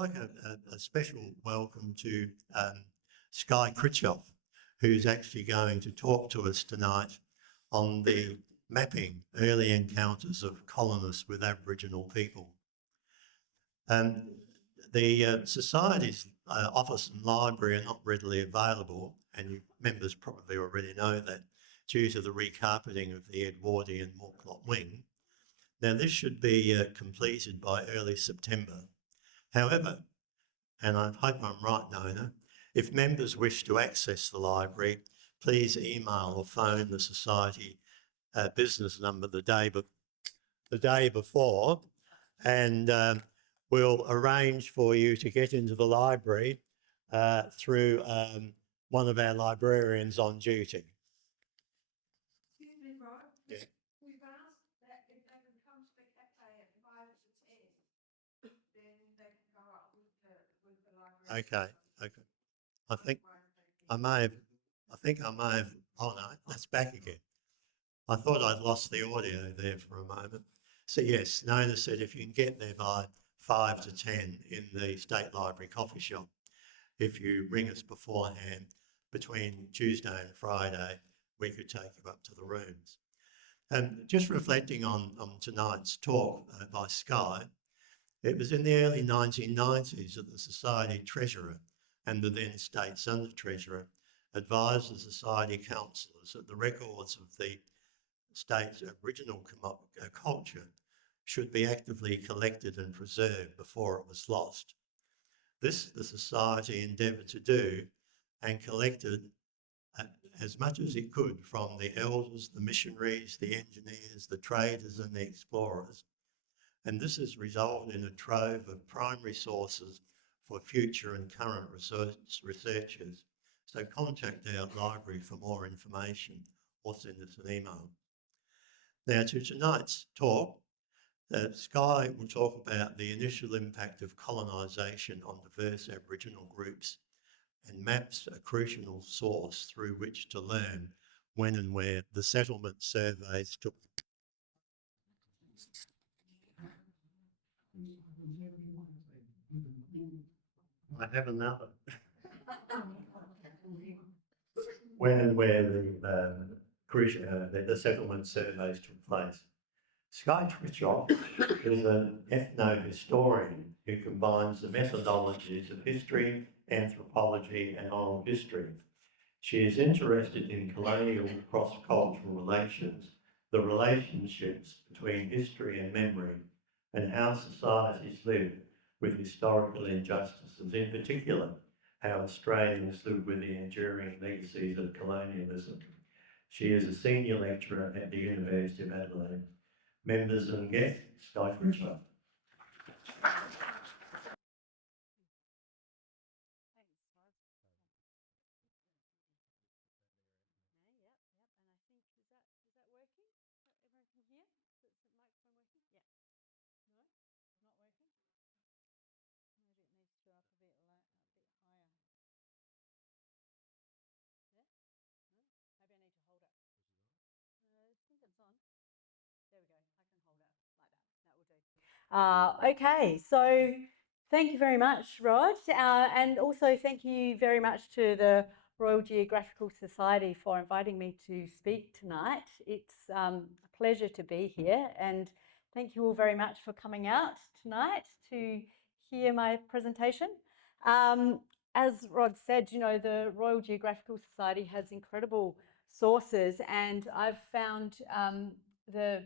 like a special welcome to Skye Krichauff, who's actually going to talk to us tonight on the mapping early encounters of colonists with Aboriginal people. The Society's office and library are not readily available, and you members probably already know that due to the recarpeting of the Edwardian Morclot wing. Now this should be completed by early September. However, and I hope I'm right, Nona, if members wish to access the library, please email or phone the Society business number the day before, and we'll arrange for you to get into the library through one of our librarians on duty. Excuse me, Rod. Yeah. We've asked that if they can come to the cafe at 5 to 10, then they can go up with the library. Okay. I think I may have, oh no, that's back again. I thought I'd lost the audio there for a moment. So yes, Nona said if you can get there by 5 to 10 in the State Library coffee shop, if you ring us beforehand between Tuesday and Friday, we could take you up to the rooms. And just reflecting on tonight's talk by Skye, it was in the early 1990s that the Society Treasurer and the then State's Under-Treasurer advised the Society councillors that the records of the State's Aboriginal culture should be actively collected and preserved before it was lost. This the Society endeavoured to do and collected as much as it could from the elders, the missionaries, the engineers, the traders and the explorers. And this has resulted in a trove of primary sources for future and current researchers. So contact our library for more information or send us an email. Now to tonight's talk, Skye will talk about the initial impact of colonisation on diverse Aboriginal groups and maps a crucial source through which to learn when and where the settlement surveys took. I have another. When and where the settlement surveys took place. Skye Krichauff is an ethno-historian who combines the methodologies of history, anthropology and oral history. She is interested in colonial cross-cultural relations, the relationships between history and memory, and how societies live with historical injustices, in particular, how Australians live with the enduring legacies of colonialism. She is a senior lecturer at the University of Adelaide. Members and guests, Skye Krichauff. Okay, so thank you very much, Rod, and also thank you very much to the Royal Geographical Society for inviting me to speak tonight. It's a pleasure to be here, and thank you all very much for coming out tonight to hear my presentation. As Rod said, you know, the Royal Geographical Society has incredible sources, and I've found the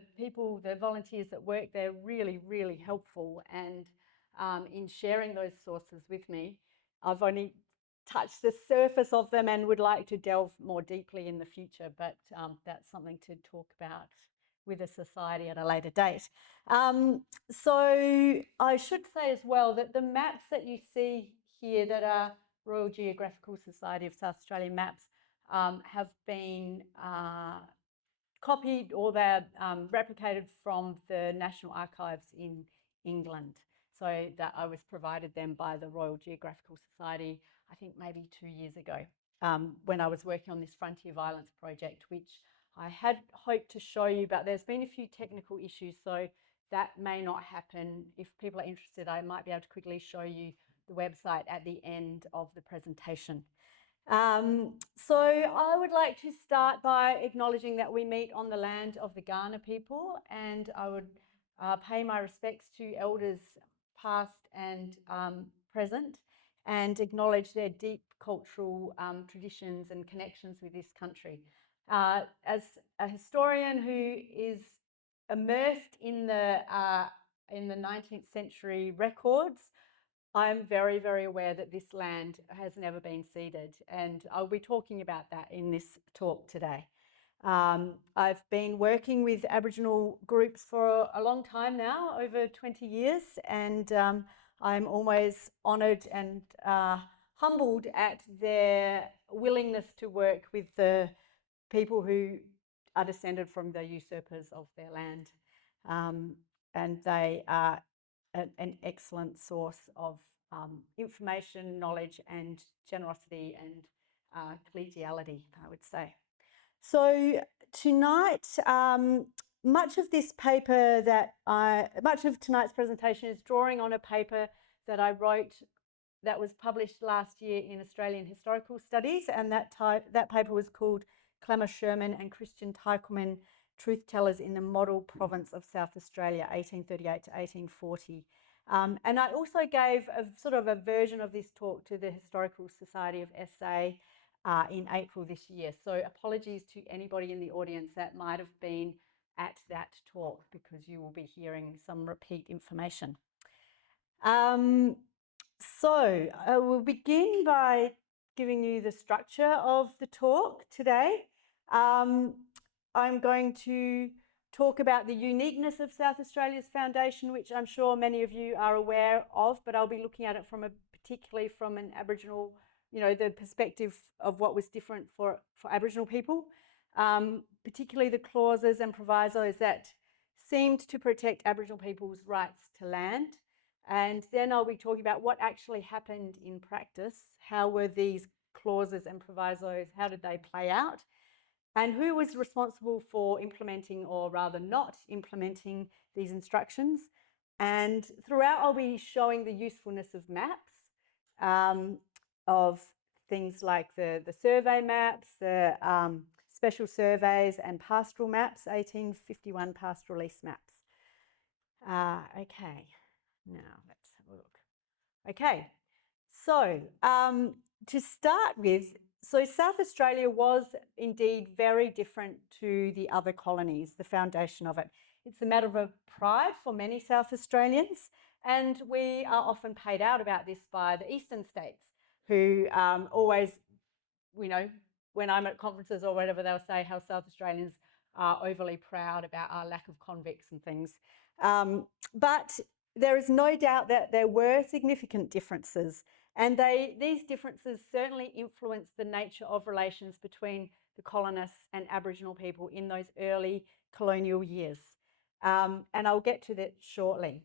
volunteers that work there really, really helpful, and in sharing those sources with me. I've only touched the surface of them and would like to delve more deeply in the future, but that's something to talk about with the Society at a later date. So I should say as well that the maps that you see here that are Royal Geographical Society of South Australia maps have been copied, or they're replicated from the National Archives in England. So that I was provided them by the Royal Geographical Society, I think maybe 2 years ago, when I was working on this Frontier Violence project, which I had hoped to show you, but there's been a few technical issues, so that may not happen. If people are interested, I might be able to quickly show you the website at the end of the presentation. So I would like to start by acknowledging that we meet on the land of the Kaurna people, and I would pay my respects to elders past and present, and acknowledge their deep cultural traditions and connections with this country. As a historian who is immersed in the 19th century records, I'm very, very aware that this land has never been ceded, and I'll be talking about that in this talk today. I've been working with Aboriginal groups for a long time now, over 20 years, and I'm always honoured and humbled at their willingness to work with the people who are descended from the usurpers of their land. And they are an excellent source of information, knowledge, and generosity and collegiality, I would say. So tonight, much of tonight's presentation is drawing on a paper that I wrote that was published last year in Australian Historical Studies, and that paper was called Clemmer Sherman and Christian Tychelman, Truth Tellers in the Model Province of South Australia, 1838 to 1840. And I also gave a sort of a version of this talk to the Historical Society of SA in April this year. So apologies to anybody in the audience that might have been at that talk, because you will be hearing some repeat information. So I will begin by giving you the structure of the talk today. I'm going to talk about the uniqueness of South Australia's foundation, which I'm sure many of you are aware of, but I'll be looking at it particularly from an Aboriginal, the perspective of what was different for Aboriginal people, particularly the clauses and provisos that seemed to protect Aboriginal people's rights to land. And then I'll be talking about what actually happened in practice. How were these clauses and provisos, how did they play out? And who was responsible for implementing, or rather not implementing, these instructions? And throughout, I'll be showing the usefulness of maps, of things like the survey maps, the special surveys and pastoral maps, 1851 pastoralist maps. Okay. Now, let's have a look. Okay, so to start with, so South Australia was indeed very different to the other colonies, the foundation of it. It's a matter of pride for many South Australians, and we are often paid out about this by the eastern states, who always, when I'm at conferences or whatever, they'll say how South Australians are overly proud about our lack of convicts and things. But there is no doubt that there were significant differences, and these differences certainly influenced the nature of relations between the colonists and Aboriginal people in those early colonial years. And I'll get to that shortly.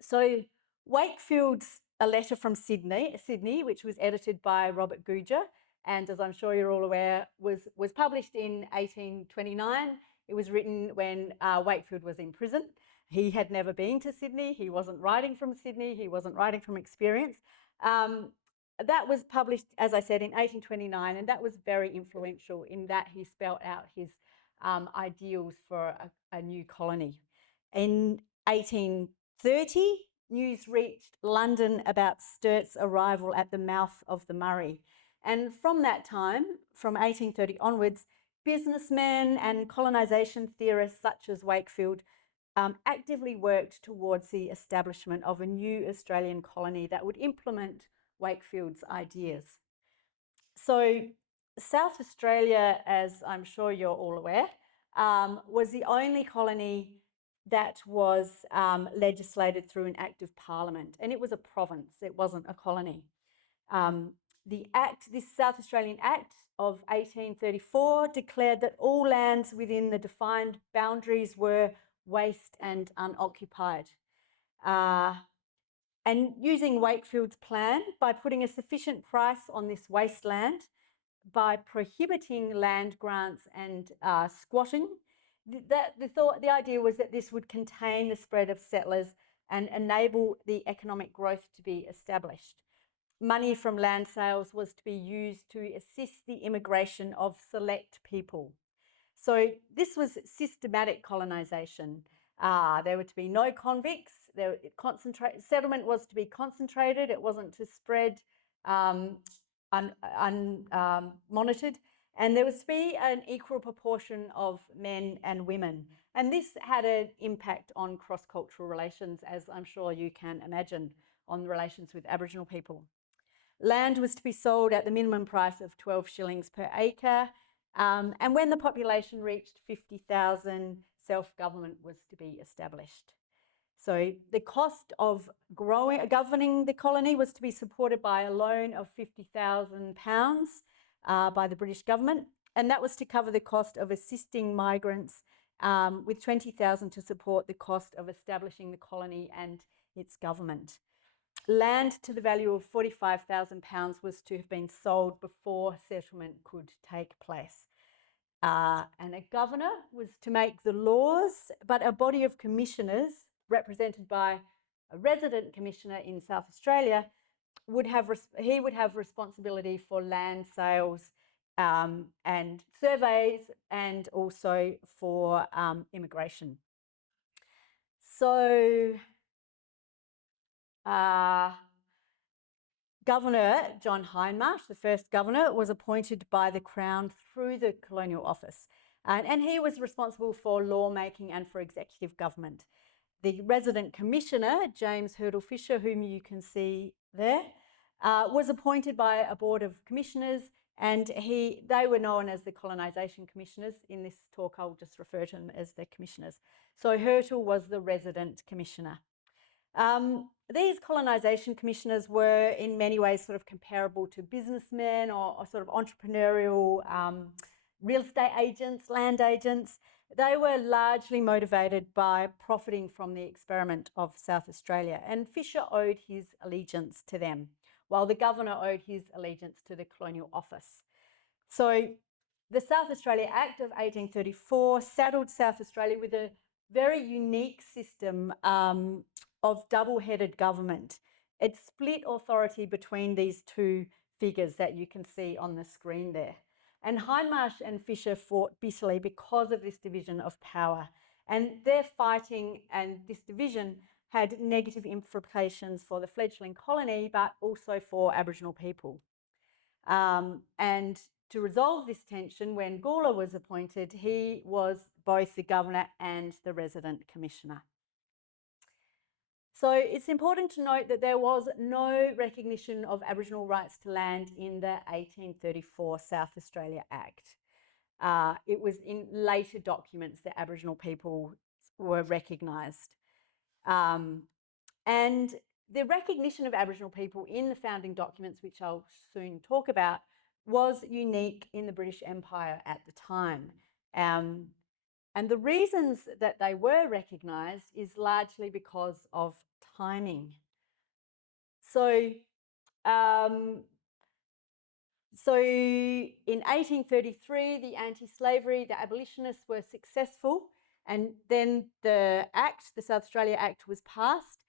So Wakefield's A Letter from Sydney, which was edited by Robert Guja, and as I'm sure you're all aware, was published in 1829. It was written when Wakefield was in prison. He had never been to Sydney. He wasn't writing from Sydney. He wasn't writing from experience. That was published, as I said, in 1829, and that was very influential in that he spelled out his ideals for a new colony. In 1830, news reached London about Sturt's arrival at the mouth of the Murray. And from that time, from 1830 onwards, businessmen and colonisation theorists such as Wakefield actively worked towards the establishment of a new Australian colony that would implement Wakefield's ideas. So South Australia, as I'm sure you're all aware, was the only colony that was legislated through an act of parliament, and it was a province, it wasn't a colony. This South Australian Act of 1834 declared that all lands within the defined boundaries were waste and unoccupied. And using Wakefield's plan, by putting a sufficient price on this wasteland, by prohibiting land grants and squatting, the idea was that this would contain the spread of settlers and enable the economic growth to be established. Money from land sales was to be used to assist the immigration of select people. So this was systematic colonisation. There were to be no convicts. Settlement was to be concentrated. It wasn't to spread unmonitored. And there was to be an equal proportion of men and women. And this had an impact on cross-cultural relations, as I'm sure you can imagine, on relations with Aboriginal people. Land was to be sold at the minimum price of 12 shillings per acre. And when the population reached 50,000, self-government was to be established. So the cost of governing the colony was to be supported by a loan of £50,000 by the British government. And that was to cover the cost of assisting migrants, with $20,000 to support the cost of establishing the colony and its government. Land to the value of £45,000 was to have been sold before settlement could take place. And a governor was to make the laws, but a body of commissioners, represented by a resident commissioner in South Australia, would have responsibility for land sales and surveys, and also for immigration. So Governor John Hindmarsh, the first governor, was appointed by the Crown through the Colonial Office, and he was responsible for lawmaking and for executive government. The resident commissioner, James Hurdle Fisher, whom you can see there, was appointed by a board of commissioners, and they were known as the colonisation commissioners. In this talk, I'll just refer to them as the commissioners. So Hurdle was the resident commissioner. These colonisation commissioners were in many ways sort of comparable to businessmen or sort of entrepreneurial real estate agents, land agents. They were largely motivated by profiting from the experiment of South Australia, and Fisher owed his allegiance to them, while the governor owed his allegiance to the Colonial Office. So the South Australia Act of 1834 saddled South Australia with a very unique system of double-headed government. It split authority between these two figures that you can see on the screen there. And Hindmarsh and Fisher fought bitterly because of this division of power. And their fighting and this division had negative implications for the fledgling colony, but also for Aboriginal people. And to resolve this tension, when Gawler was appointed, he was both the governor and the resident commissioner. So it's important to note that there was no recognition of Aboriginal rights to land in the 1834 South Australia Act. It was in later documents that Aboriginal people were recognised. And the recognition of Aboriginal people in the founding documents, which I'll soon talk about, was unique in the British Empire at the time. And the reasons that they were recognised is largely because of timing. So in 1833, the anti-slavery, the abolitionists were successful, and then the South Australia Act was passed.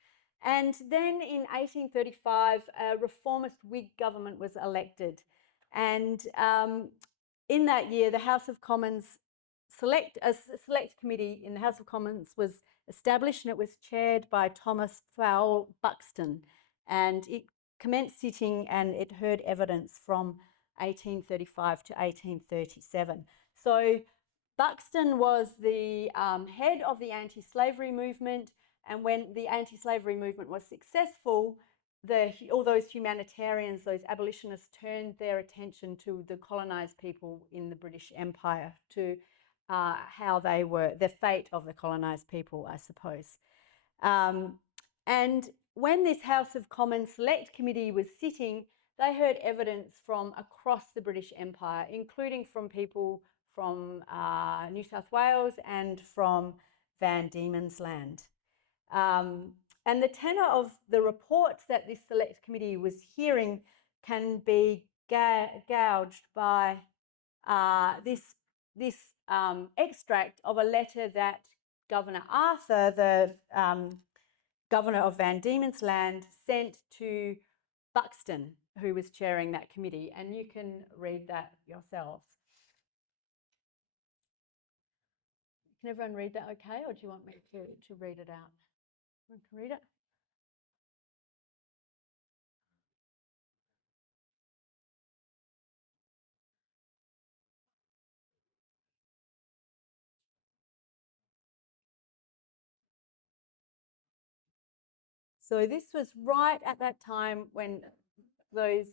And then in 1835, a reformist Whig government was elected. And in that year, the House of Commons a select committee in the House of Commons was established, and it was chaired by Thomas Fowell Buxton. And it commenced sitting and it heard evidence from 1835 to 1837. So Buxton was the head of the anti-slavery movement, and when the anti-slavery movement was successful, all those humanitarians, those abolitionists, turned their attention to the colonised people in the British Empire, to how they were, the fate of the colonised people, I suppose. And when this House of Commons Select Committee was sitting, they heard evidence from across the British Empire, including from people from New South Wales and from Van Diemen's Land. And the tenor of the reports that this Select Committee was hearing can be gouged by this extract of a letter that Governor Arthur, governor of Van Diemen's Land, sent to Buxton, who was chairing that committee, and you can read that yourselves. Can everyone read that okay, or do you want me to read it out? You can read it? So this was right at that time when the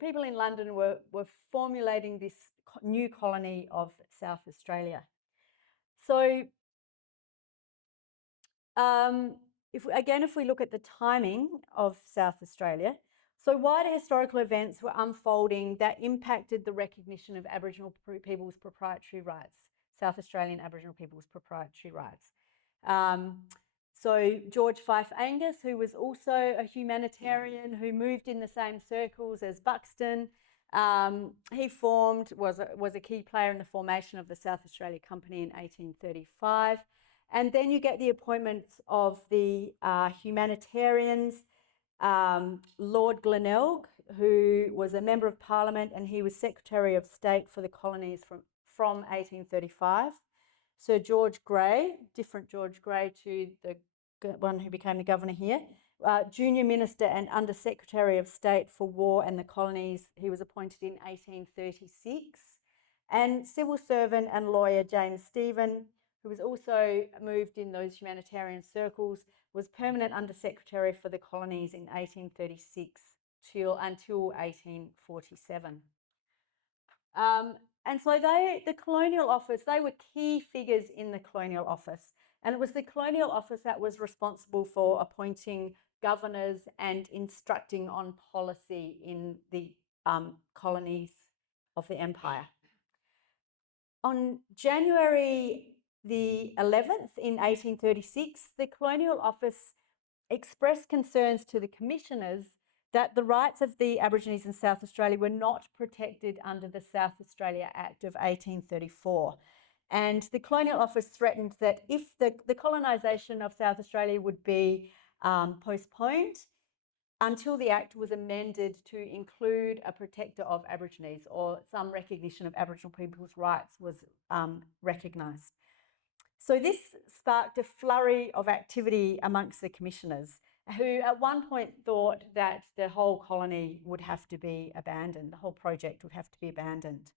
people in London were formulating this new colony of South Australia. So if we look at the timing of South Australia, so wider historical events were unfolding that impacted the recognition of Aboriginal people's proprietary rights, South Australian Aboriginal people's proprietary rights. So George Fife Angus, who was also a humanitarian who moved in the same circles as Buxton, he was a key player in the formation of the South Australia Company in 1835. And then you get the appointments of the humanitarians, Lord Glenelg, who was a member of Parliament, and he was Secretary of State for the colonies from 1835. Sir George Grey, different George Grey to the one who became the governor here, Junior Minister and Under Secretary of State for War and the Colonies. He was appointed in 1836. And civil servant and lawyer James Stephen, who was also moved in those humanitarian circles, was permanent Under Secretary for the Colonies in 1836 until 1847. And so the Colonial Office, they were key figures in the Colonial Office. And it was the Colonial Office that was responsible for appointing governors and instructing on policy in the colonies of the Empire. On January the 11th in 1836, the Colonial Office expressed concerns to the commissioners that the rights of the Aborigines in South Australia were not protected under the South Australia Act of 1834. And the Colonial Office threatened that if the colonisation of South Australia would be postponed until the Act was amended to include a protector of Aborigines, or some recognition of Aboriginal people's rights was recognised. So this sparked a flurry of activity amongst the commissioners, who at one point thought that the whole colony would have to be abandoned, the whole project would have to be abandoned.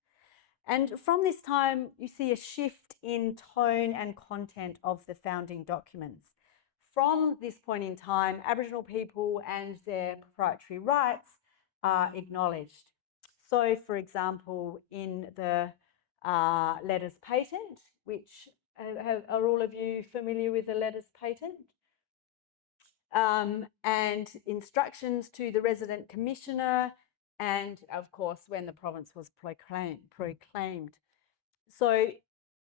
And from this time, you see a shift in tone and content of the founding documents. From this point in time, Aboriginal people and their proprietary rights are acknowledged. So, for example, in the letters patent, which are all of you familiar with the letters patent? And instructions to the resident commissioner, and of course when the province was proclaimed. So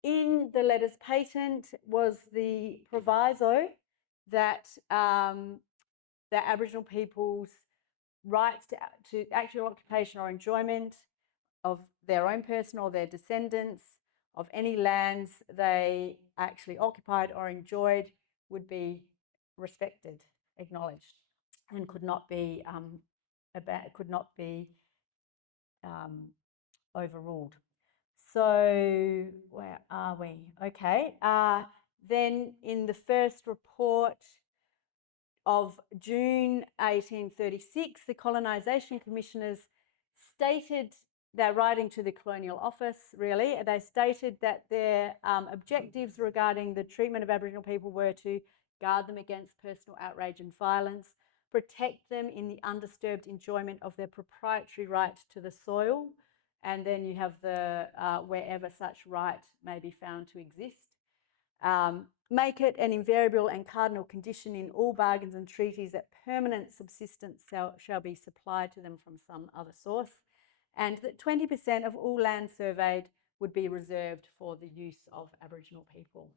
in the letters patent was the proviso that the Aboriginal people's rights to actual occupation or enjoyment of their own person or their descendants of any lands they actually occupied or enjoyed would be respected, acknowledged, and could not be overruled. So where are we? Okay. Then in the first report of June 1836, the colonisation commissioners stated, they're writing to the Colonial Office really, they stated that their objectives regarding the treatment of Aboriginal people were to guard them against personal outrage and violence, protect them in the undisturbed enjoyment of their proprietary right to the soil, and then you have the wherever such right may be found to exist. Make it an invariable and cardinal condition in all bargains and treaties that permanent subsistence shall be supplied to them from some other source, and that 20% of all land surveyed would be reserved for the use of Aboriginal people.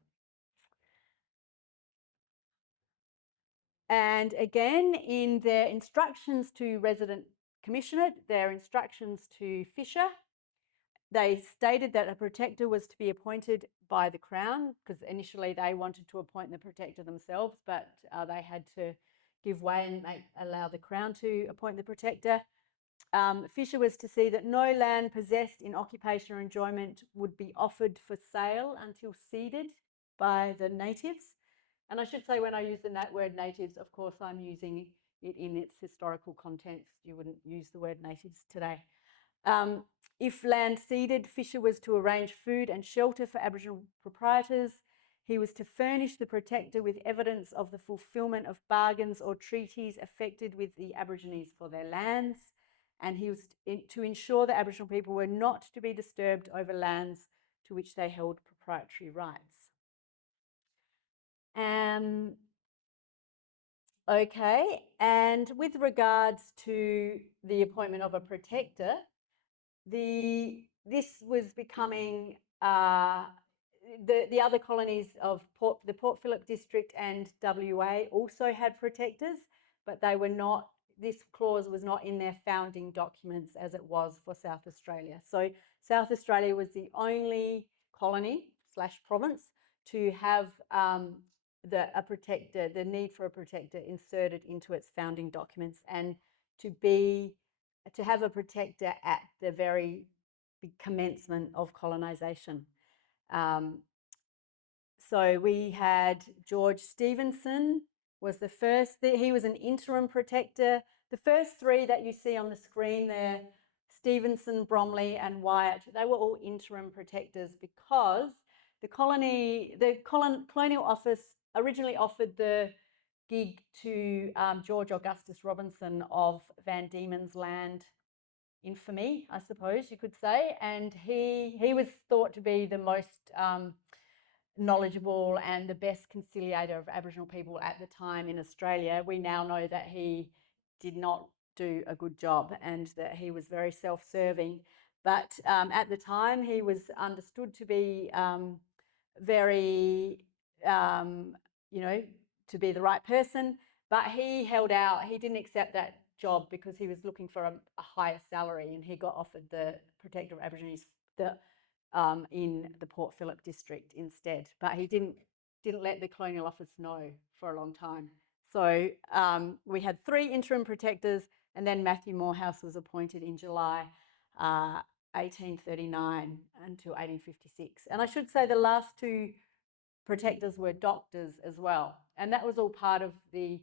And again, in their instructions to resident commissioner, their instructions to Fisher, they stated that a protector was to be appointed by the Crown, because initially they wanted to appoint the protector themselves, but they had to give way and allow the Crown to appoint the protector. Fisher was to see that no land possessed in occupation or enjoyment would be offered for sale until ceded by the natives. And I should say, when I use the word natives, of course, I'm using it in its historical context. You wouldn't use the word natives today. If land ceded, Fisher was to arrange food and shelter for Aboriginal proprietors. He was to furnish the protector with evidence of the fulfilment of bargains or treaties effected with the Aborigines for their lands. And he was to ensure that Aboriginal people were not to be disturbed over lands to which they held proprietary rights. Okay, and with regards to the appointment of a protector, this was becoming the other colonies of the Port Phillip district and WA also had protectors, but they were not. This clause was not in their founding documents as it was for South Australia. So South Australia was the only colony / province to have a protector, the need for a protector inserted into its founding documents, and to have a protector at the very commencement of colonisation. So we had George Stevenson was the first. He was an interim protector. The first three that you see on the screen there, Stevenson, Bromley and Wyatt, they were all interim protectors because the Colonial Office originally offered the gig to George Augustus Robinson of Van Diemen's Land infamy, I suppose you could say, and he was thought to be the most knowledgeable and the best conciliator of Aboriginal people at the time in Australia. We now know that he did not do a good job and that he was very self-serving, but at the time he was understood to be very, to be the right person, but he held out. He didn't accept that job because he was looking for a higher salary, and he got offered the Protector of Aborigines in the Port Phillip district instead. But he didn't let the Colonial Office know for a long time. So we had 3 interim protectors, and then Matthew Morehouse was appointed in July 1839 until 1856. And I should say the last 2 protectors were doctors as well. And that was all part of the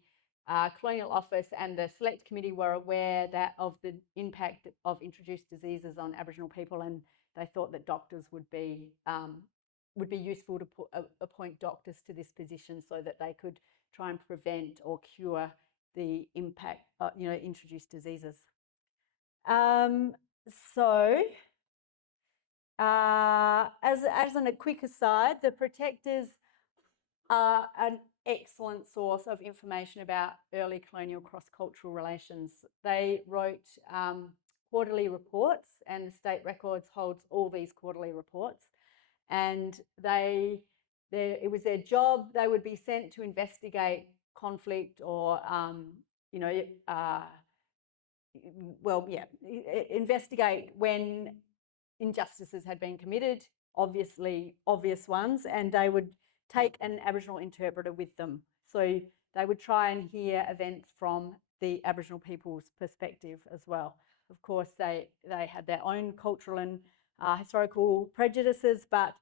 Colonial Office, and the Select Committee were aware of the impact of introduced diseases on Aboriginal people, and they thought that doctors would be useful to appoint doctors to this position so that they could try and prevent or cure the impact, introduced diseases. As a quick aside, the protectors are an excellent source of information about early colonial cross-cultural relations. They wrote quarterly reports, and the State Records holds all these quarterly reports. And it was their job. They would be sent to investigate conflict or, investigate when injustices had been committed, obviously obvious ones, and they would take an Aboriginal interpreter with them. So they would try and hear events from the Aboriginal people's perspective as well. Of course, they had their own cultural and historical prejudices, but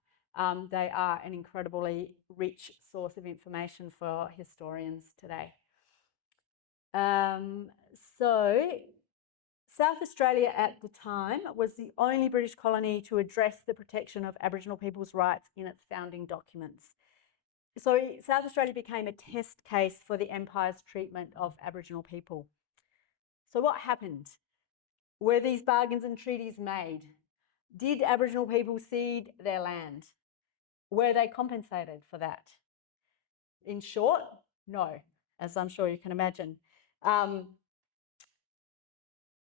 they are an incredibly rich source of information for historians today. So South Australia at the time was the only British colony to address the protection of Aboriginal people's rights in its founding documents. So South Australia became a test case for the Empire's treatment of Aboriginal people. So what happened? Were these bargains and treaties made? Did Aboriginal people cede their land? Were they compensated for that? In short, no, as I'm sure you can imagine.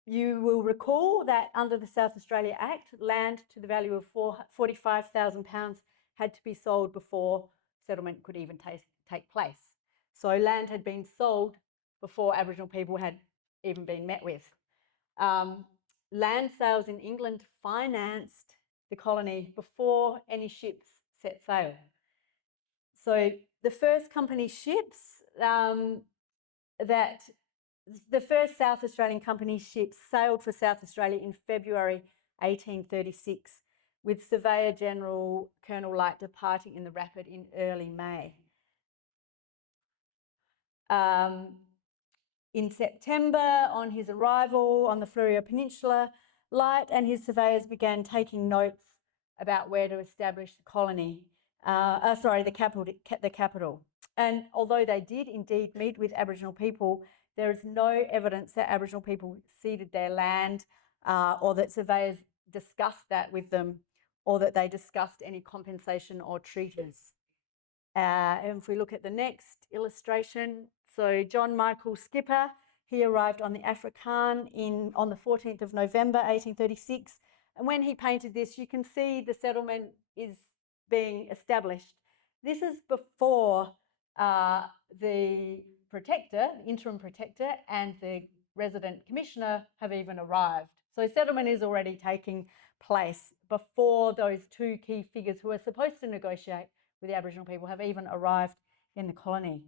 You will recall that under the South Australia Act, land to the value of £45,000 had to be sold before settlement could even take place. So land had been sold before Aboriginal people had even been met with. land sales in England financed the colony before any ships set sail. So the first company ships the first South Australian company ships sailed for South Australia in February 1836, with Surveyor General Colonel Light departing in the Rapid in early May. In September, on his arrival on the Fleurieu Peninsula, Light and his surveyors began taking notes about where to establish the colony, the capital. And although they did indeed meet with Aboriginal people, there is no evidence that Aboriginal people ceded their land or that surveyors discussed that with them or that they discussed any compensation or treaties. And if we look at the next illustration, so John Michael Skipper, he arrived on the Afrikaan on the 14th of November 1836. And when he painted this, you can see the settlement is being established. This is before the protector, the interim protector, and the resident commissioner have even arrived. So settlement is already taking place before those two key figures who are supposed to negotiate with the Aboriginal people have even arrived in the colony.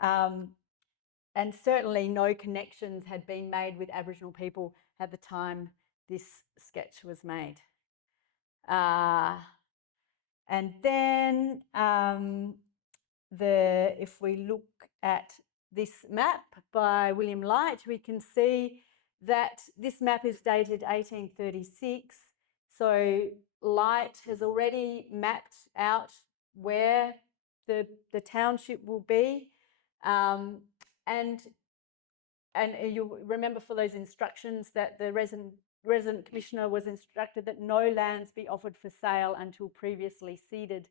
And certainly no connections had been made with Aboriginal people at the time this sketch was made. And then if we look at this map by William Light, we can see that this map is dated 1836. So Light has already mapped out where the township will be. And you'll remember for those instructions that the resident commissioner was instructed that no lands be offered for sale until previously ceded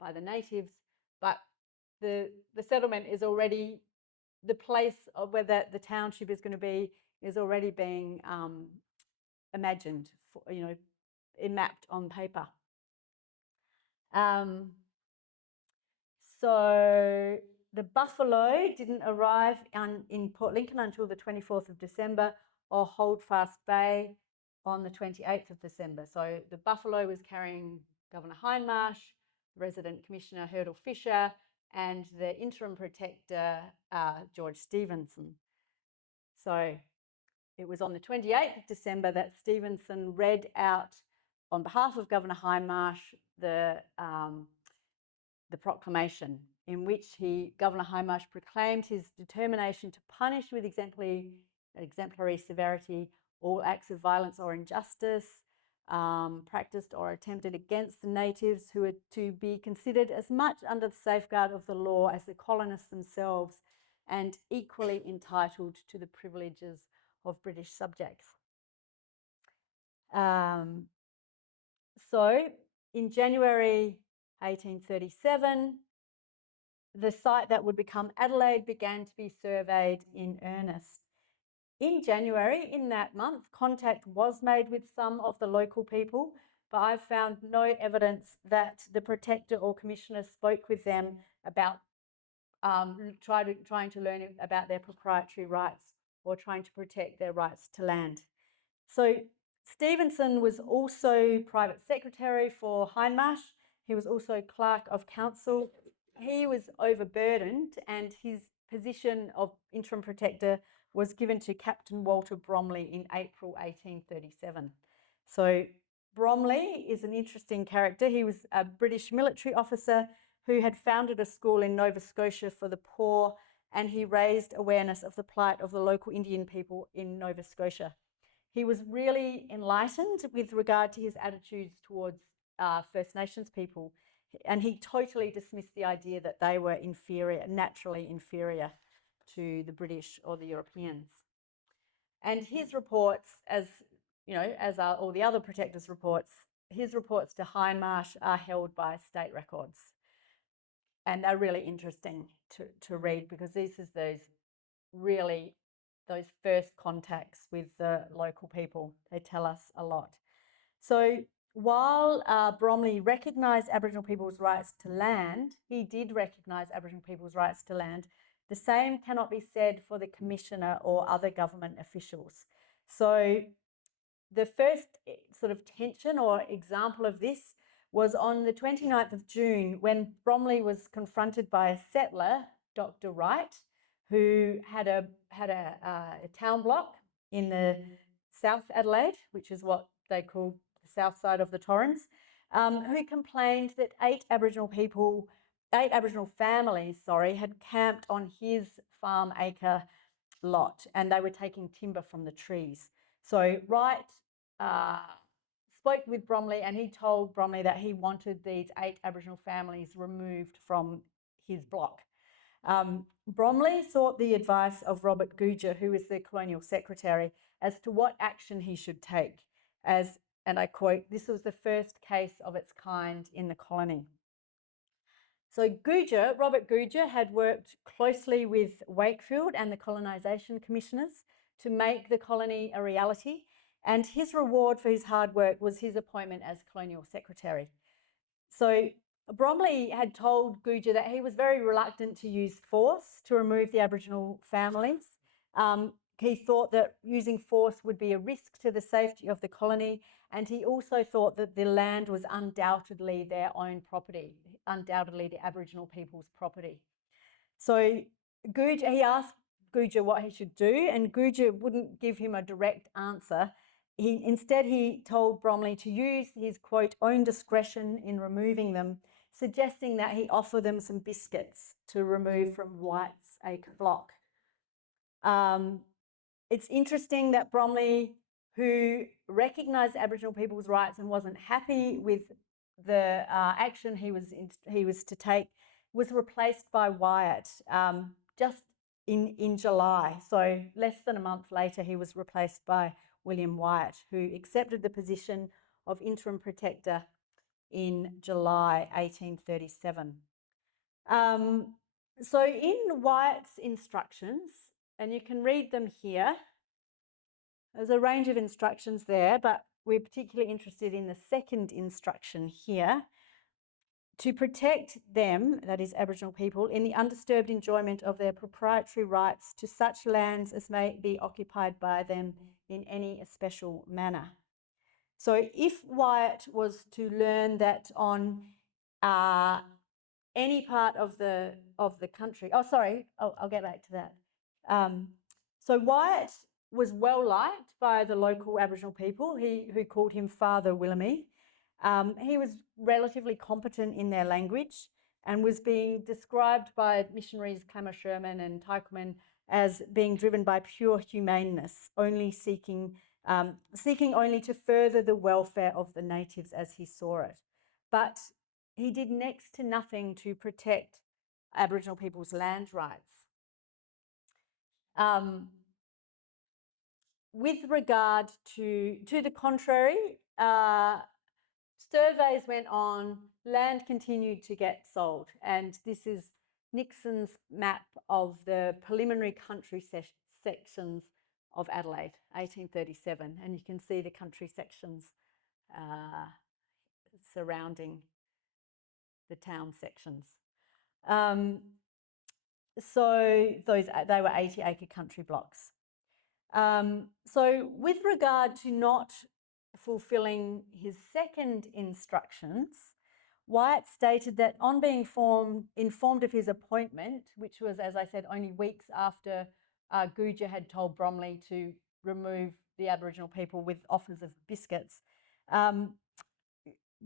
by the natives. But the settlement is already, the place of where the township is going to be is already being imagined, mapped on paper. So the buffalo didn't arrive in Port Lincoln until the 24th of December or Holdfast Bay on the 28th of December. So the buffalo was carrying Governor Hindmarsh, resident commissioner Hurdle Fisher, and the interim protector George Stevenson. So it was on the 28th of December that Stevenson read out on behalf of Governor Hindmarsh the proclamation in which Governor Hindmarsh proclaimed his determination to punish with exemplary severity all acts of violence or injustice practiced or attempted against the natives, who are to be considered as much under the safeguard of the law as the colonists themselves, and equally entitled to the privileges of British subjects. So in January 1837, the site that would become Adelaide began to be surveyed in earnest. In January, in that month, contact was made with some of the local people, but I've found no evidence that the protector or commissioner spoke with them about trying to learn about their proprietary rights or trying to protect their rights to land. So Stevenson was also private secretary for Hindmarsh. He was also clerk of council. He was overburdened, and his position of interim protector was given to Captain Walter Bromley in April 1837. So Bromley is an interesting character. He was a British military officer who had founded a school in Nova Scotia for the poor, and he raised awareness of the plight of the local Indian people in Nova Scotia. He was really enlightened with regard to his attitudes towards First Nations people, and he totally dismissed the idea that they were naturally inferior to the British or the Europeans. And his reports, as are all the other protectors' reports, his reports to Hindmarsh are held by state records. And they're really interesting to read, because this is those first contacts with the local people. They tell us a lot. So while Bromley recognised Aboriginal people's rights to land, he did recognise Aboriginal people's rights to land. The same cannot be said for the commissioner or other government officials. So the first sort of tension or example of this was on the 29th of June when Bromley was confronted by a settler, Dr. Wright, who had a town block in the South Adelaide, which is what they call the south side of the Torrens, who complained that eight Aboriginal families, had camped on his farm acre lot and they were taking timber from the trees. So Wright spoke with Bromley and he told Bromley that he wanted these 8 Aboriginal families removed from his block. Bromley sought the advice of Robert Goodger, who was the colonial secretary, as to what action he should take, as, and I quote, "This was the first case of its kind in the colony." So Robert Goodger had worked closely with Wakefield and the colonisation commissioners to make the colony a reality, and his reward for his hard work was his appointment as colonial secretary. So Bromley had told Goodger that he was very reluctant to use force to remove the Aboriginal families. He thought that using force would be a risk to the safety of the colony, and he also thought that the land was undoubtedly their own property, undoubtedly the Aboriginal people's property. So he asked Goodger what he should do, and Goodger wouldn't give him a direct answer. Instead, he told Bromley to use his, quote, "own discretion in removing them," suggesting that he offer them some biscuits to remove from White's acre block. It's interesting that Bromley, who recognised Aboriginal people's rights and wasn't happy with the action he was to take, was replaced by Wyatt just in July. So less than a month later, he was replaced by William Wyatt, who accepted the position of interim protector in July 1837. So in Wyatt's instructions, and you can read them here, there's a range of instructions there, but we're particularly interested in the second instruction here: to protect them, that is Aboriginal people, in the undisturbed enjoyment of their proprietary rights to such lands as may be occupied by them in any especial manner. So if Wyatt was to learn that on any part of the country, I'll get back to that. So Wyatt was well liked by the local Aboriginal people, who called him Father Willoughby. He was relatively competent in their language and was being described by missionaries Clammer Sherman and Tykelman as being driven by pure humaneness, only seeking only to further the welfare of the natives as he saw it. But he did next to nothing to protect Aboriginal people's land rights. With regard to the contrary, surveys went on, land continued to get sold, and this is Nixon's map of the preliminary country sections of Adelaide, 1837, and you can see the country sections surrounding the town sections. So they were 80-acre country blocks. So with regard to not fulfilling his second instructions, Wyatt stated that on being informed of his appointment, which was, as I said, only weeks after Goodger had told Bromley to remove the Aboriginal people with offers of biscuits,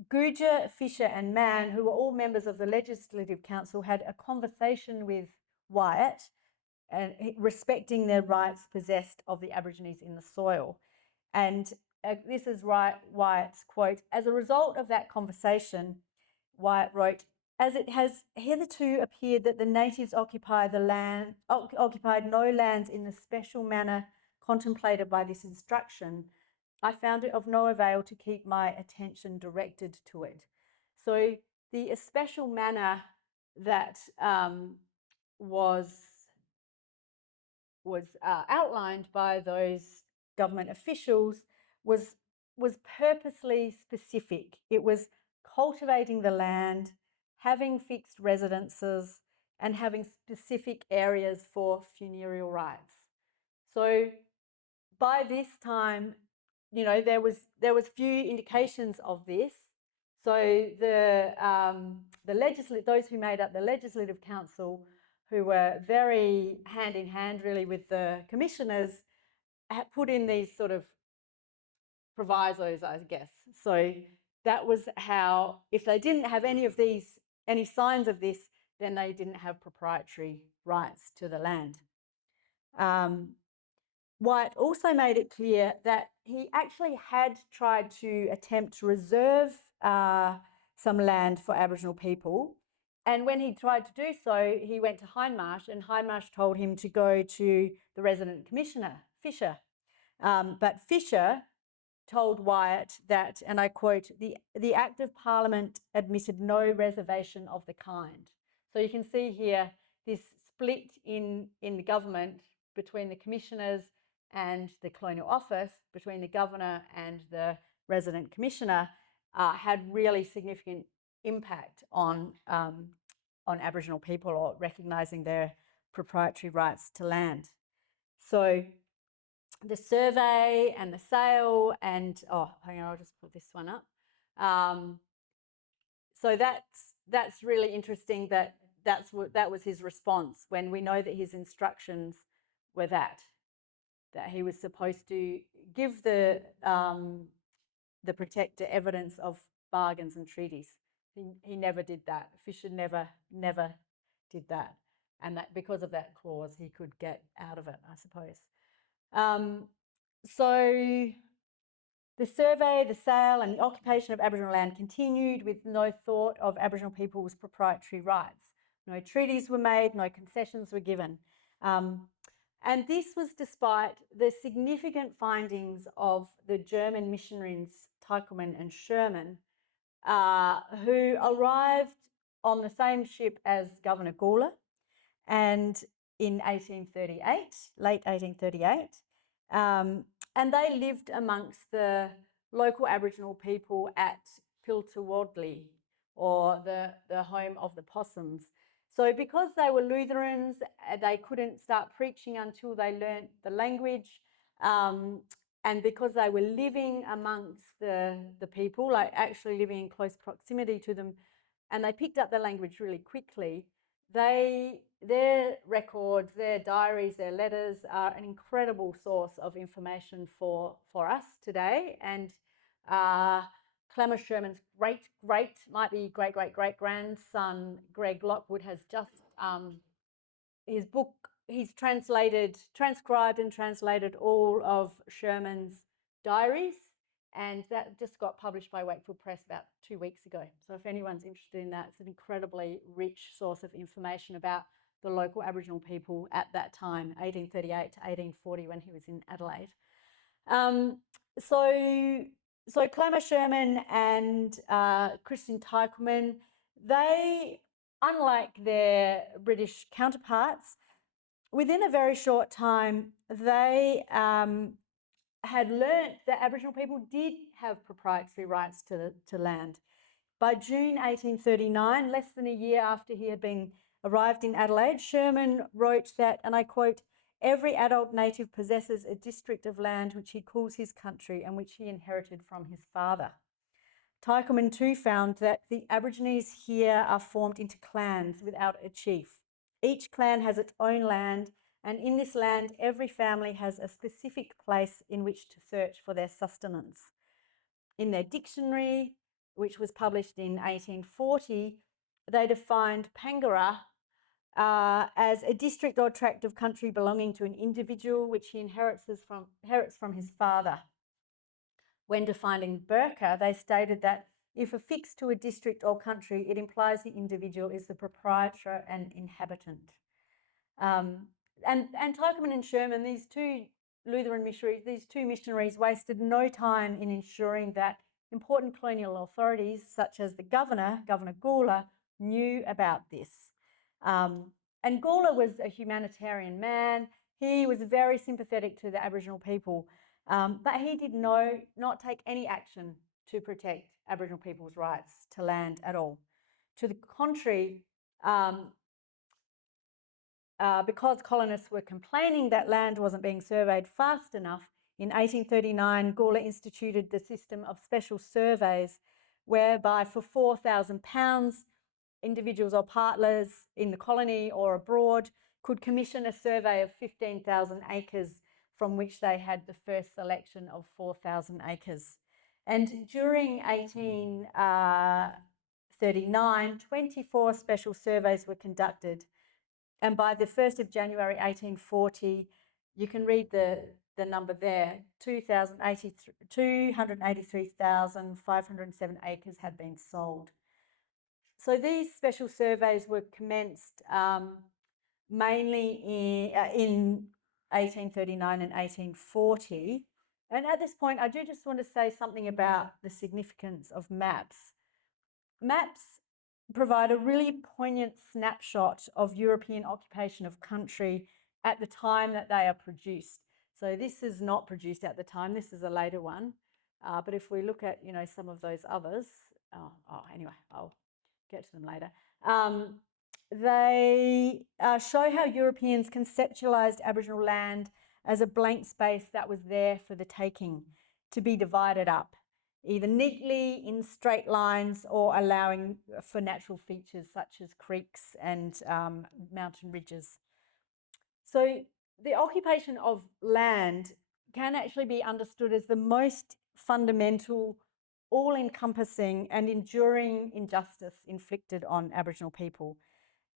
Goodger, Fisher and Mann, who were all members of the Legislative Council, had a conversation with Wyatt and respecting their rights possessed of the Aborigines in the soil. And this is Wyatt's quote: "As a result of that conversation," Wyatt wrote, "as it has hitherto appeared that the natives occupied no lands in the special manner contemplated by this instruction, I found it of no avail to keep my attention directed to it." So the special manner that was outlined by those government officials was purposely specific. It was cultivating the land, having fixed residences, and having specific areas for funereal rites. So by this time, you know, there was few indications of this. So those who made up the Legislative Council, who were very hand in hand really with the commissioners, put in these sort of provisos, I guess. So that was how, if they didn't have any signs of this, then they didn't have proprietary rights to the land. White also made it clear that he actually had tried to attempt to reserve some land for Aboriginal people. And when he tried to do so, he went to Hindmarsh, and Hindmarsh told him to go to the resident commissioner, Fisher. But Fisher told Wyatt that, and I quote, the Act of Parliament admitted no reservation of the kind. So you can see here this split in the government between the commissioners and the Colonial Office, between the governor and the resident commissioner, had really significant impact on Aboriginal people, or recognising their proprietary rights to land. So the survey and the sale, and hang on, I'll just put this one up. So that's really interesting. That was his response, when we know that his instructions were that he was supposed to give the protector evidence of bargains and treaties. He never did that. Fisher never did that, and that because of that clause, he could get out of it, I suppose. So the survey, the sale, and the occupation of Aboriginal land continued with no thought of Aboriginal people's proprietary rights. No treaties were made, no concessions were given. And this was despite the significant findings of the German missionaries Tychelman and Sherman, who arrived on the same ship as Governor Gawler, and in 1838, late 1838. And they lived amongst the local Aboriginal people at Piltawardley, or the home of the possums. So because they were Lutherans, they couldn't start preaching until they learnt the language. And because they were living amongst the people, like actually living in close proximity to them, and they picked up the language really quickly, their records, their diaries, their letters are an incredible source of information for us today. And Clemmer Sherman's great-grandson, Greg Lockwood, has just, his book, he's transcribed and translated all of Sherman's diaries, and that just got published by Wakefield Press about 2 weeks ago. So if anyone's interested in that, it's an incredibly rich source of information about the local Aboriginal people at that time, 1838 to 1840, when he was in Adelaide. So Clemmer Sherman and Christian Tychelman, they, unlike their British counterparts, within a very short time, they had learnt that Aboriginal people did have proprietary rights to land. By June 1839, less than a year after he had arrived in Adelaide, Sherman wrote that, and I quote, "Every adult native possesses a district of land which he calls his country and which he inherited from his father." Tychelman too found that the Aborigines here are formed into clans without a chief. Each clan has its own land, and in this land every family has a specific place in which to search for their sustenance. In their dictionary, which was published in 1840, they defined Pangara as a district or tract of country belonging to an individual which he inherits from his father. When defining Burqa, they stated that if affixed to a district or country, it implies the individual is the proprietor and inhabitant. And Tychelman and Sherman, these two Lutheran missionaries, these two missionaries wasted no time in ensuring that important colonial authorities, such as the Governor Gawler, knew about this. And Gawler was a humanitarian man. He was very sympathetic to the Aboriginal people, but he did not take any action to protect Aboriginal people's rights to land at all. To the contrary, because colonists were complaining that land wasn't being surveyed fast enough, In 1839, Gawler instituted the system of special surveys whereby for £4,000, individuals or partners in the colony or abroad could commission a survey of 15,000 acres from which they had the first selection of 4,000 acres. And during 1839, 24 special surveys were conducted. And by the 1st of January 1840, you can read the number there, 283,507 acres had been sold. So these special surveys were commenced mainly in 1839 and 1840. And at this point, I do just want to say something about the significance of maps. Maps provide a really poignant snapshot of European occupation of country at the time that they are produced. So this is not produced at the time, this is a later one. But if we look at, some of those others, anyway, I'll get to them later. They show how Europeans conceptualised Aboriginal land as a blank space that was there for the taking, to be divided up, either neatly in straight lines or allowing for natural features such as creeks and mountain ridges. So the occupation of land can actually be understood as the most fundamental, all-encompassing and enduring injustice inflicted on Aboriginal people.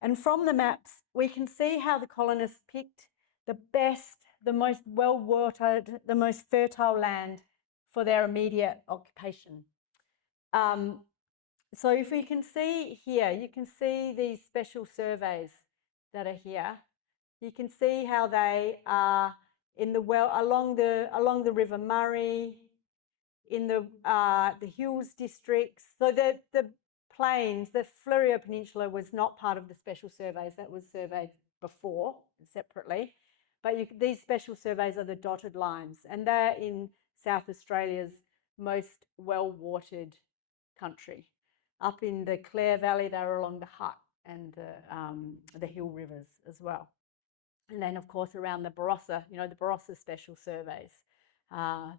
And from the maps, we can see how the colonists picked the best, the most well-watered, the most fertile land for their immediate occupation. So if we can see here, you can see these special surveys that are here. You can see how they are in along the River Murray, in the Hills districts. So the plains, the Fleurieu Peninsula was not part of the special surveys. That was surveyed before separately. But these special surveys are the dotted lines, and they're in South Australia's most well-watered country. Up in the Clare Valley, they're along the Hutt and the Hill rivers as well. And then, of course, around the Barossa, the Barossa special surveys.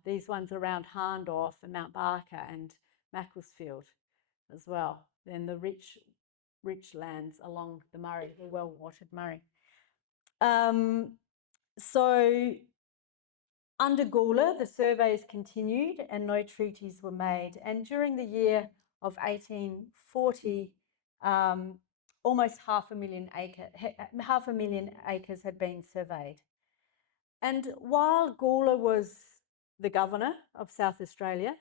These ones around Harndorf and Mount Barker and Macclesfield as well. Then the rich lands along the Murray, the well-watered Murray. So under Gawler, the surveys continued and no treaties were made. And during the year of 1840, almost 500,000 acres had been surveyed. And while Gawler was the governor of South Australia,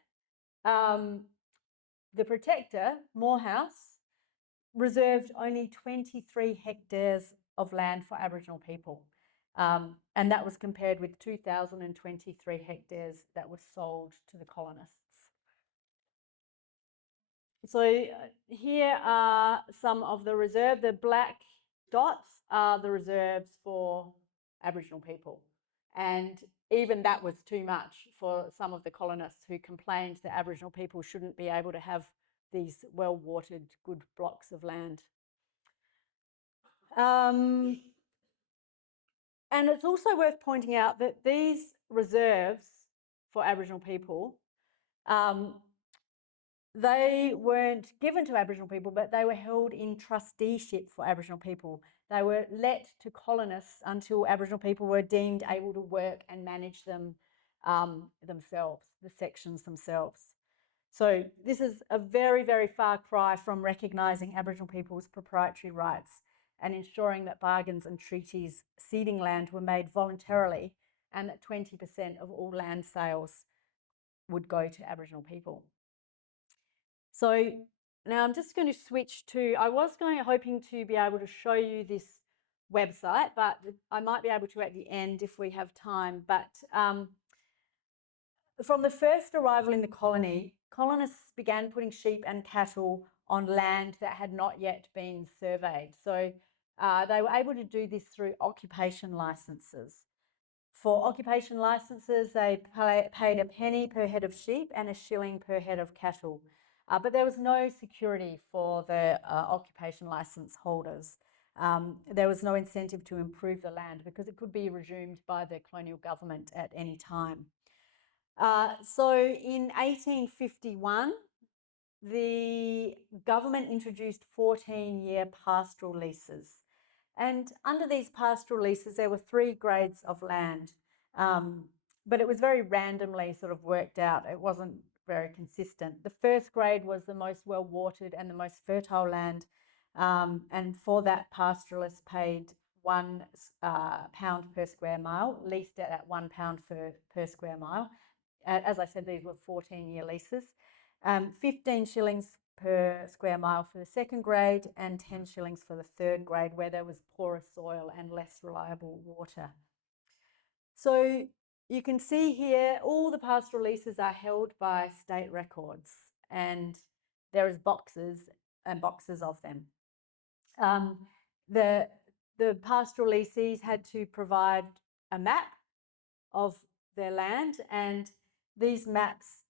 the protector, Morehouse, reserved only 23 hectares of land for Aboriginal people. And that was compared with 2,023 hectares that were sold to the colonists. So here are some of the reserve. The black dots are the reserves for Aboriginal people. And even that was too much for some of the colonists who complained that Aboriginal people shouldn't be able to have these well-watered, good blocks of land. And it's also worth pointing out that these reserves for Aboriginal people, they weren't given to Aboriginal people, but they were held in trusteeship for Aboriginal people. They were let to colonists until Aboriginal people were deemed able to work and manage them themselves, the sections themselves. So this is a very, very far cry from recognising Aboriginal people's proprietary rights and ensuring that bargains and treaties ceding land were made voluntarily and that 20% of all land sales would go to Aboriginal people. So now I'm just going to switch to, I was hoping to be able to show you this website, but I might be able to at the end if we have time. But from the first arrival in the colony, colonists began putting sheep and cattle on land that had not yet been surveyed. So they were able to do this through occupation licenses. For occupation licenses, they paid a penny per head of sheep and a shilling per head of cattle. But there was no security for the occupation license holders. There was no incentive to improve the land because it could be resumed by the colonial government at any time. So in 1851, the government introduced 14-year pastoral leases. And under these pastoral leases, there were 3 grades of land, but it was very randomly sort of worked out. It wasn't very consistent. The first grade was the most well-watered and the most fertile land, and for that, pastoralists paid £1 per square mile, leased it at £1 per square mile. As I said, these were 14-year leases. 15 shillings per square mile for the second grade and 10 shillings for the third grade, where there was poorer soil and less reliable water. So you can see here all the pastoral leases are held by state records, and there is boxes and boxes of them. The pastoral lessees had to provide a map of their land, and these maps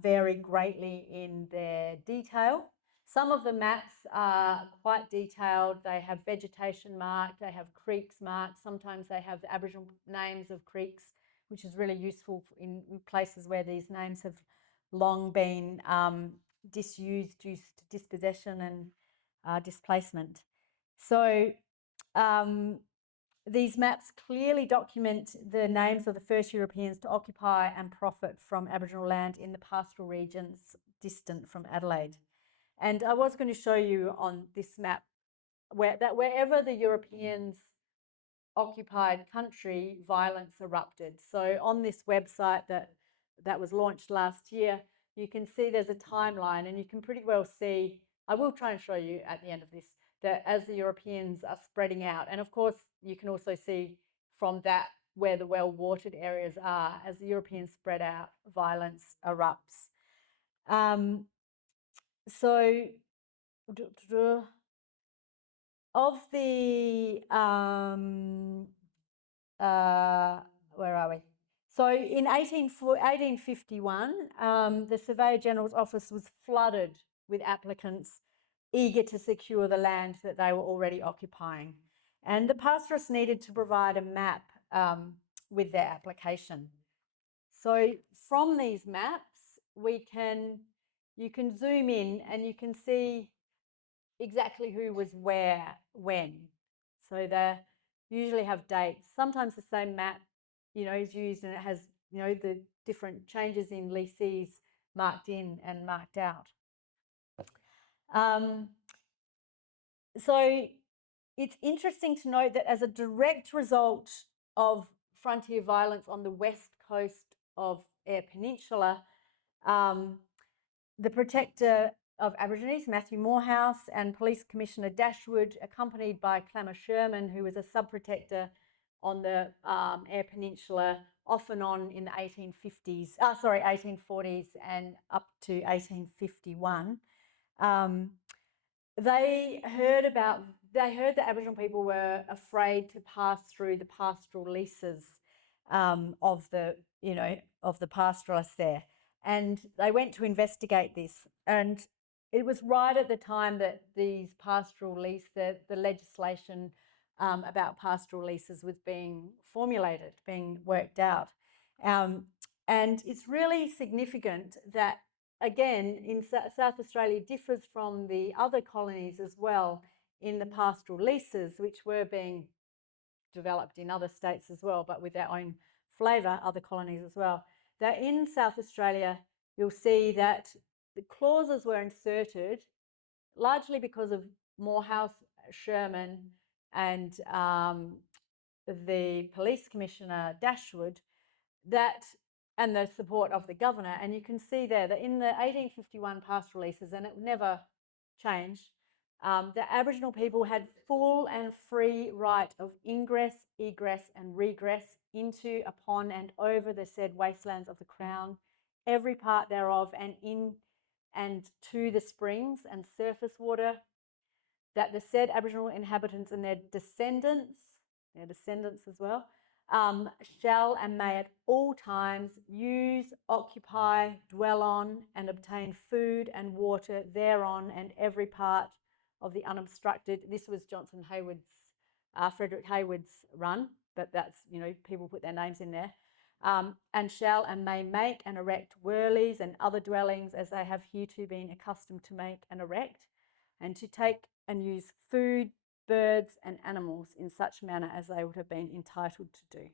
vary greatly in their detail. Some of the maps are quite detailed. They have vegetation marked, they have creeks marked. Sometimes they have the Aboriginal names of creeks, which is really useful in places where these names have long been disused due to dispossession and displacement. So these maps clearly document the names of the first Europeans to occupy and profit from Aboriginal land in the pastoral regions distant from Adelaide. And I was going to show you on this map that wherever the Europeans occupied country, violence erupted. So on this website that was launched last year, you can see there's a timeline, and you can pretty well see, I will try and show you at the end of this, that as the Europeans are spreading out, and of course you can also see from that where the well-watered areas are, as the Europeans spread out, violence erupts. So of the where are we? So in 1851, the Surveyor General's office was flooded with applicants eager to secure the land that they were already occupying. And the pastoralists needed to provide a map with their application. So from these maps, you can zoom in and you can see exactly who was where, when. So they usually have dates. Sometimes the same map, is used, and it has, the different changes in lessees marked in and marked out. So it's interesting to note that as a direct result of frontier violence on the west coast of Eyre Peninsula, the Protector of Aborigines, Matthew Morehouse, and Police Commissioner Dashwood, accompanied by Clamor Sherman, who was a sub-protector on the Eyre Peninsula off and on in the 1840s and up to 1851. They heard that Aboriginal people were afraid to pass through the pastoral leases of the pastoralists there. And they went to investigate this. And it was right at the time that these pastoral leases, the legislation about pastoral leases was being formulated, being worked out. And it's really significant that, again, in South Australia differs from the other colonies as well in the pastoral leases, which were being developed in other states as well, but with their own flavour, other colonies as well, that in South Australia, you'll see that the clauses were inserted largely because of Morehouse, Sherman, and the Police Commissioner Dashwood, and the support of the governor. And you can see there that in the 1851 pastoral leases, and it never changed, the Aboriginal people had full and free right of ingress, egress and regress into, upon and over the said wastelands of the Crown, every part thereof, and in and to the springs and surface water, that the said Aboriginal inhabitants and their descendants as well, shall and may at all times use, occupy, dwell on, and obtain food and water thereon and every part of the unobstructed. This was Johnson Hayward's, Frederick Hayward's run, but that's, people put their names in there. and shall and may make and erect wurleys and other dwellings as they have hereto been accustomed to make and erect, and to take and use food, birds and animals in such manner as they would have been entitled to do.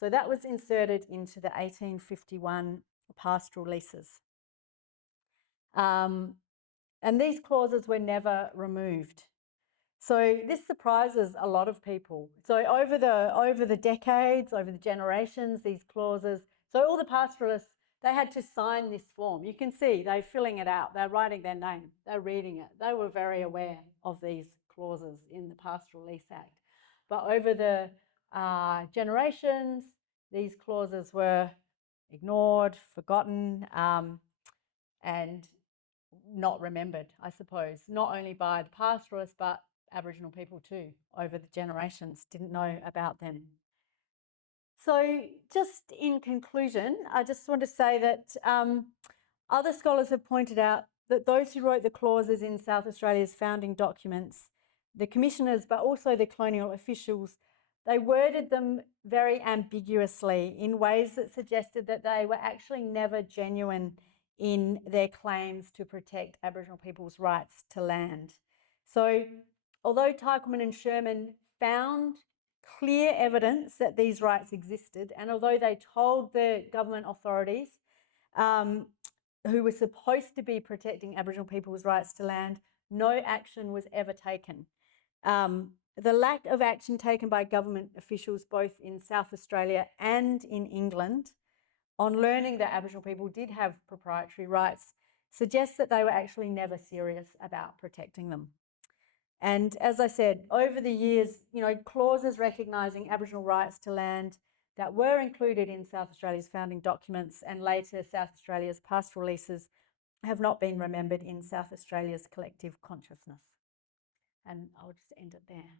So that was inserted into the 1851 pastoral leases. And these clauses were never removed. So this surprises a lot of people. So over the decades, over the generations, these clauses, so all the pastoralists, they had to sign this form. You can see they're filling it out, they're writing their name, they're reading it. They were very aware of these clauses in the Pastoral Lease Act. But over the generations, these clauses were ignored, forgotten, and not remembered, I suppose, not only by the pastoralists, but Aboriginal people too, over the generations, didn't know about them. So just in conclusion, I just want to say that other scholars have pointed out that those who wrote the clauses in South Australia's founding documents, the commissioners, but also the colonial officials, they worded them very ambiguously in ways that suggested that they were actually never genuine in their claims to protect Aboriginal people's rights to land. So although Tykelman and Sherman found clear evidence that these rights existed, and although they told the government authorities who were supposed to be protecting Aboriginal people's rights to land, no action was ever taken. The lack of action taken by government officials both in South Australia and in England on learning that Aboriginal people did have proprietary rights suggests that they were actually never serious about protecting them. And as I said, over the years, clauses recognising Aboriginal rights to land that were included in South Australia's founding documents and later South Australia's pastoral leases have not been remembered in South Australia's collective consciousness. And I'll just end it there.